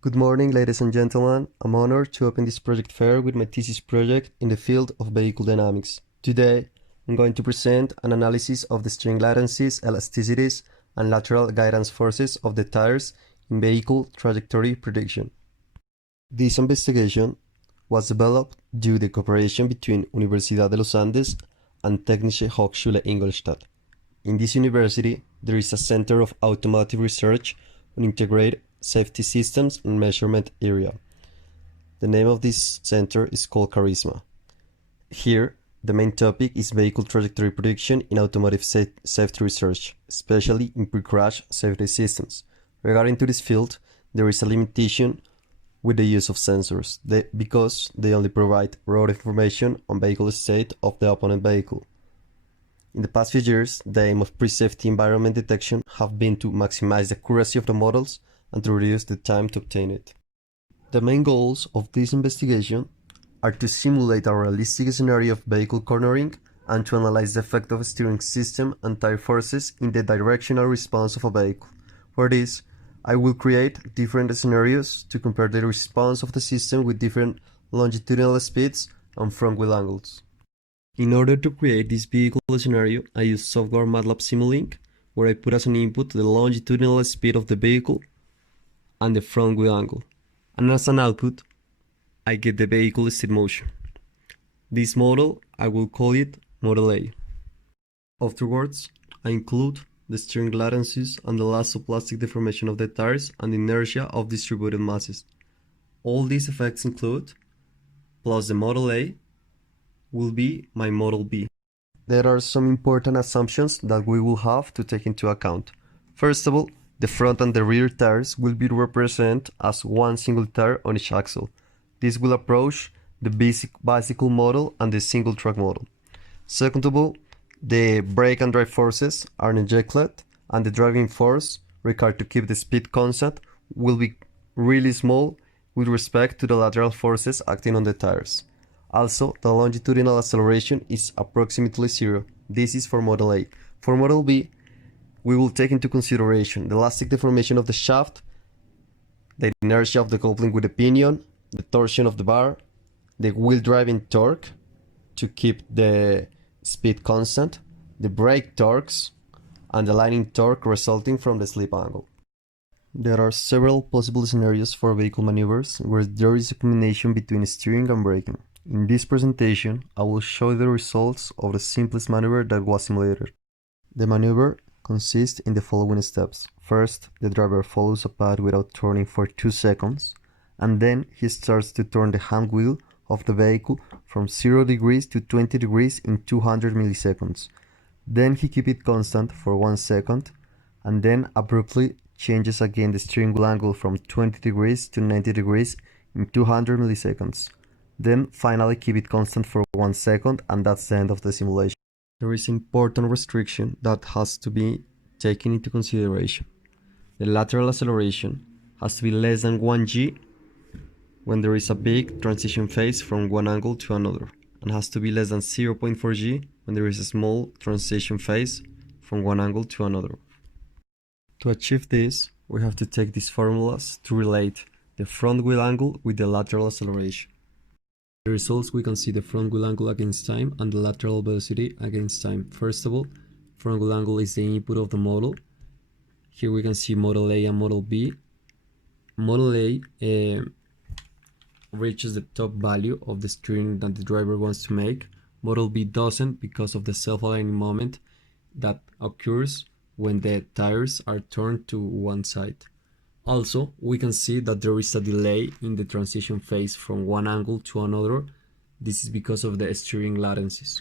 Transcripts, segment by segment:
Good morning, ladies and gentlemen. I'm honored to open this project fair with my thesis project in the field of vehicle dynamics. Today, I'm going to present an analysis of the steering latencies, elasticities, and lateral guidance forces of the tires in vehicle trajectory prediction. This investigation was developed due to the cooperation between Universidad de los Andes and Technische Hochschule Ingolstadt. In this university, there is a Center of Automotive Research on Integrated Safety Systems and Measurement Area. The name of this center is called Charisma. Here, the main topic is vehicle trajectory prediction in automotive safety research, especially in pre-crash safety systems. Regarding to this field, there is a limitation with the use of sensors, because they only provide raw information on vehicle state of the opponent vehicle. In the past few years, the aim of pre-safety environment detection have been to maximize the accuracy of the models and to reduce the time to obtain it. The main goals of this investigation are to simulate a realistic scenario of vehicle cornering and to analyze the effect of a steering system and tire forces in the directional response of a vehicle. For this, I will create different scenarios to compare the response of the system with different longitudinal speeds and front wheel angles. In order to create this vehicle scenario, I use software MATLAB Simulink, where I put as an input the longitudinal speed of the vehicle and the front wheel angle, and as an output, I get the vehicle state motion. This model, I will call it Model A. Afterwards, I include the steering latencies and the loss of plastic deformation of the tires and the inertia of distributed masses. All these effects include, plus the Model A, will be my Model B. There are some important assumptions that we will have to take into account. First of all, the front and the rear tires will be represented as one single tire on each axle. This will approach the bicycle model and the single track model. Second of all, the brake and drive forces are injected, and the driving force required to keep the speed constant will be really small with respect to the lateral forces acting on the tires. Also, the longitudinal acceleration is approximately zero. This is for Model A. For Model B, we will take into consideration the elastic deformation of the shaft, the inertia of the coupling with the pinion, the torsion of the bar, the wheel driving torque to keep the speed constant, the brake torques, and the lining torque resulting from the slip angle. There are several possible scenarios for vehicle maneuvers where there is a combination between steering and braking. In this presentation, I will show the results of the simplest maneuver that was simulated. The maneuver consists in the following steps. First, the driver follows a path without turning for 2 seconds, and then he starts to turn the hand wheel of the vehicle from 0 degrees to 20 degrees in 200 milliseconds. Then he keeps it constant for 1 second, and then abruptly changes again the steering wheel angle from 20 degrees to 90 degrees in 200 milliseconds. Then finally keep it constant for 1 second, and that's the end of the simulation. There is important restriction that has to be taken into consideration. The lateral acceleration has to be less than 1g when there is a big transition phase from one angle to another, and has to be less than 0.4g when there is a small transition phase from one angle to another. To achieve this, we have to take these formulas to relate the front wheel angle with the lateral acceleration. The results, we can see the front wheel angle against time and the lateral velocity against time. First of all, front wheel angle is the input of the model. Here we can see Model A and Model B. Model A reaches the top value of the steering that the driver wants to make. Model B doesn't, because of the self-aligning moment that occurs when the tires are turned to one side. Also, we can see that there is a delay in the transition phase from one angle to another. This is because of the steering latencies.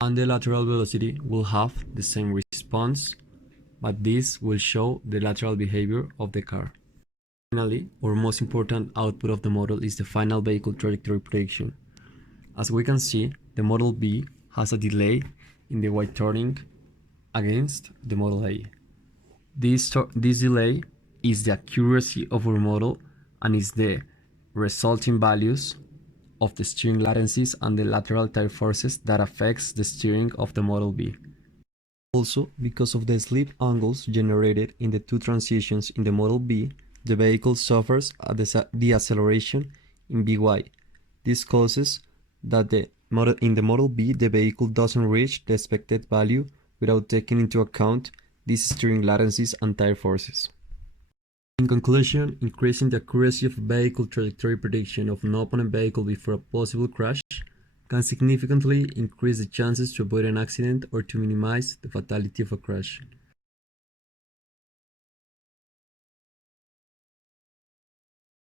And the lateral velocity will have the same response, but this will show the lateral behavior of the car. Finally, our most important output of the model is the final vehicle trajectory prediction. As we can see, the Model B has a delay in the right turning against the Model A. This delay is the accuracy of our model and is the resulting values of the steering latencies and the lateral tire forces that affects the steering of the Model B. Also, because of the slip angles generated in the two transitions in the Model B, the vehicle suffers a deceleration in Vy. This causes that in the model B, the vehicle doesn't reach the expected value without taking into account these steering latencies and tire forces. In conclusion, increasing the accuracy of vehicle trajectory prediction of an opponent vehicle before a possible crash can significantly increase the chances to avoid an accident or to minimize the fatality of a crash.